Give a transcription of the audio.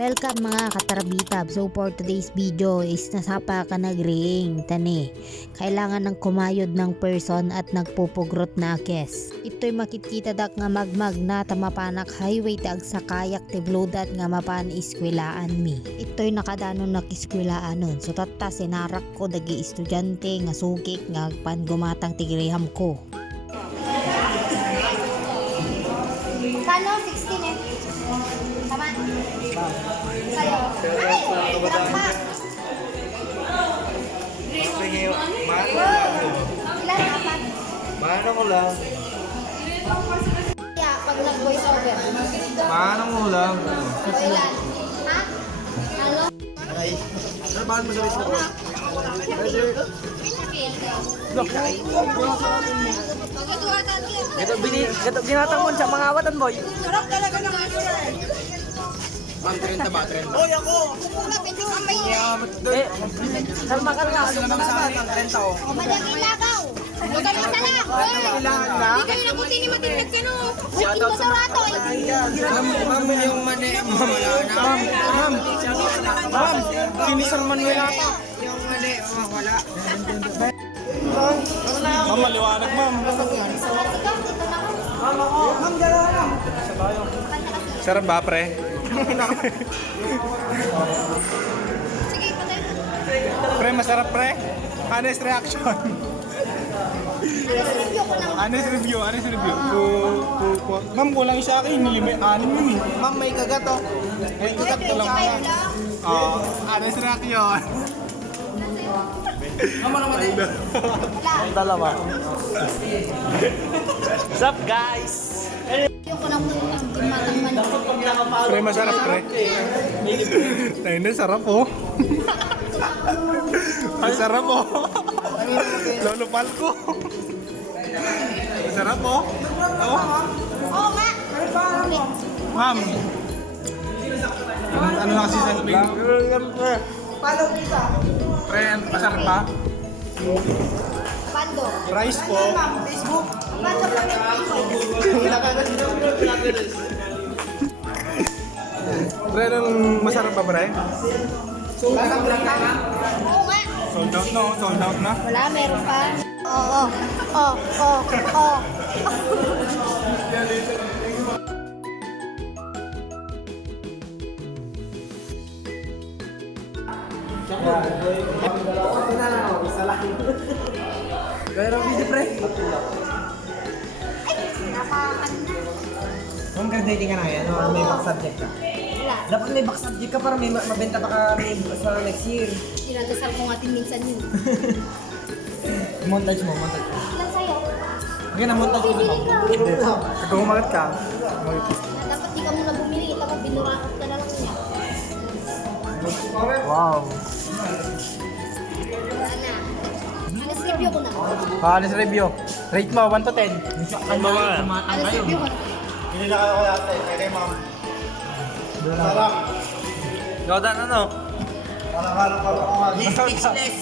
Welcome mga katarbitab. So for today's video is nasapa ka nagring tani. Kailangan ng kumayod ng person at nagpupugrot na kes. Ito'y makikita dak nga magmag na tamapanak highway tag sa kayak tibludat nga mapan iskwelaan mi. Ito'y nakadanon na kiskwelaan nun. So tata sinarak ko dagi estudyante nga sugik nga pan gumatang tigriham ko. Kano? 16 eh. Tama? Sa'yo. Ay! Trampa! Ilan? Apat? Mano ko lang. Kaya, pag nag-voice over. Mano ko lang. O ilan? Ha? Ano? Ano ba mo sa Facebook? Gato binatang mo sa mga awatan, boy. Sarap talaga ng ano eh. Ma'am, 30 ba? 30. Oy, ako! Kumula, pwede kamay eh. Kalma ka nga. Sila naman sa akin ang 30 oh. O, madaling lagaw. Huwag ka naman lang. Hindi kayo nabuti ni Matinag ka no. Buting mo sa rato eh. Ma'am, yung mani, ma'am, kinisang Manuel ata. Yung mani, wala. Ma'am, maliwanag ma'am. Ma'am, dalawa lang. Sarap ba, pre? Sige, patay. Pre, masarap, pre. Honest reaction. Review ko lang. Honest review. Ma'am, kulang isa akin. May 6 yun eh. Ma'am, may kagat oh. May kagat ko lang. 25 lang. Honest reaction. Ma'am, ano naman eh? Ang dalawa. What's up, guys? Review ko lang matang manok. Pre, masarap, pre. Tayo na, sarap oh. Ang sarap oh. Lolo Palco. Masarap oh. Oh. Oo nga. Ma'am. Ano lang kasi sa tubig? Pre, masarap pa? Bando. Rice po. Bando pa rin. Pre, anong masarap pa, pre? Oo nga. Sold out no? Sold out na? Wala, meron pa. Oo. Oo. Pero video, pre. Napakan na. Kung graduating ka na yan, may back subject ka. Wala. Dapat may back subject ka para may mabenta pa ka sa next year. Dinadasal ko nga minsan yun. Montage mo. Ilan sa'yo? Okay na, montage ko na. Bibili ka. Kung umagat ka, Dapat di ka muna bumili. Dapat binurakot ka na lang niya. Wow. Wala na. Honest review ko na. Honest review. Rate mo, 1 to 10. Ano ba? Honest review ko na. hindi na kayo kaya tayo. Kaya ma'am. Sarap. Jordan, ano? Parang-parang. Speechless.